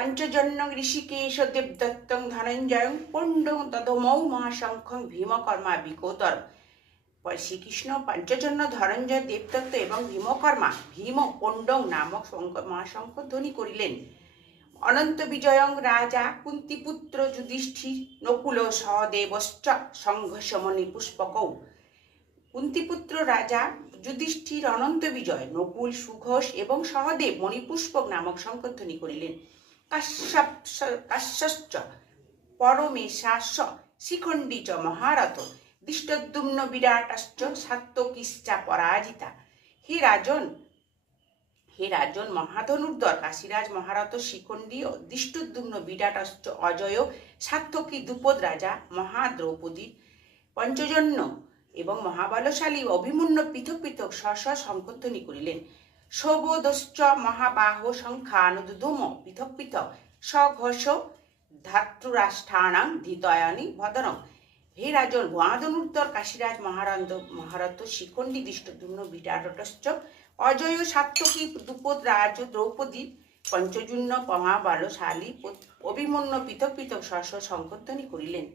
পাঞ্চজন্য ঋষিকেশ দেবদত্তং ধনঞ্জয়ং পণ্ডং দদমৌ মহাশঙ্খং ভীমকর্মা বিকোতর। শ্রীকৃষ্ণ পঞ্চজন্য ধনঞ্জয় দেবদত্ত এবং ভীমকর্মা ভীম পণ্ডং নামক মহাশঙ্খ ধ্বনি করিলেন। অনন্ত বিজয়ং রাজা কুন্তিপুত্র যুধিষ্ঠির নকুল সহদেবশ্চ সংঘর্ষমণি পুষ্পকৌ। কুন্তিপুত্র রাজা যুধিষ্ঠির অনন্ত বিজয় নকুল সুঘোষ এবং সহদেব মণিপুষ্পক নামক শঙ্খধ্বনি করিলেন। কাশ্যশ্চ পরমেশাস্য শিখণ্ডী চ মহারথ দৃষ্টদ্যুম্ন বিরাটশ্চ সাত্যকীশ্চা পরাজিতা। হে রাজন মহাধনুর্ধর কাশীরাজ মহারথ শিখণ্ডী ও দৃষ্টদ্যুম্ন বিরাটশ্চ অজয় সাত্যকী দ্রুপদ রাজা মহাদ্রৌপদী পঞ্চজন্য এবং মহাবলশালী অভিমন্যু পৃথক পৃথক স্ব শঙ্খধ্বনি করিলেন। সৌবোধশ্চ মহাবাহ শঙ্খানুদুম পৃথক পৃথক সঘোষ ধাতৃরাষ্ট্রাণাং ধিতয়ানি ভদনং। হে রাজন মহাধনুর্ধর কাশীরাজ মহারথ শিখণ্ডী দৃষ্টদ্যুম্ন বিরাটশ্চ অজয় সাত্যকী দ্রুপদ রাজ দ্রৌপদী পঞ্চজন্য মহাবলশালী অভিমন্যু পৃথক পৃথক স্ব শঙ্খধ্বনি করিলেন।